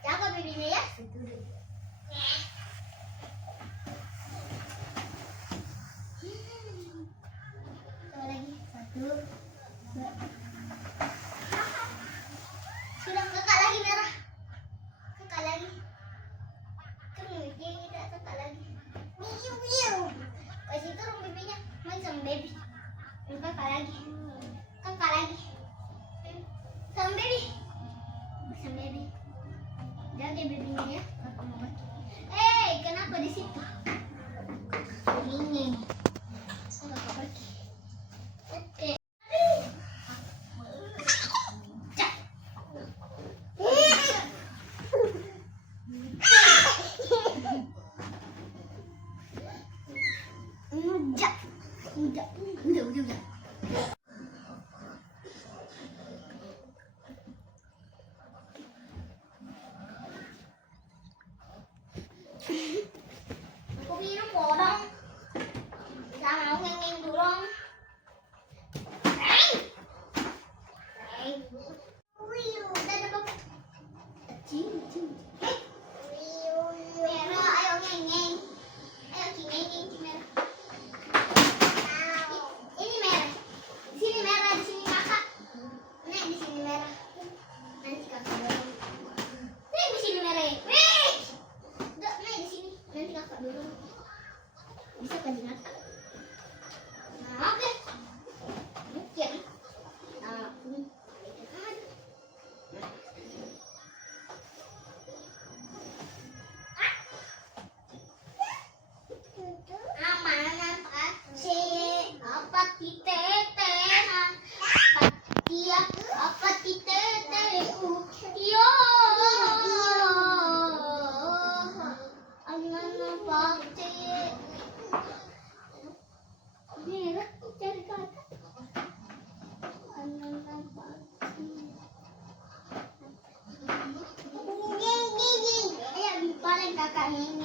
Cakep bibinya ya. Coba lagi. 1, 2. Sudah kakak lagi merah. Kakak lagi. Dia tidak kakak lagi. Miu miu. Kasih turun bibinya. Main sama baby. Kakak lagi. Kakak lagi. Sama baby. Sama baby. Jaga babynya ya. Kakak mau pergi. Kenapa di situ? Ini. Kakak pergi. Oke. Udah. Aku minum bodong. Jangan mau ngeng dorong. Udah dapat. Merah, ayo ngeng. Ayo ngeng merah. Ini merah. Di sini merah, di sini kakak. Nek di sini merah. Nanti kakak dorong. Nek di sini merah ya. Udah, Nek di sini. Nanti kakak dorong. Bisa kan Jinat? Nah, oke. Mungkin. Nah, kakak ini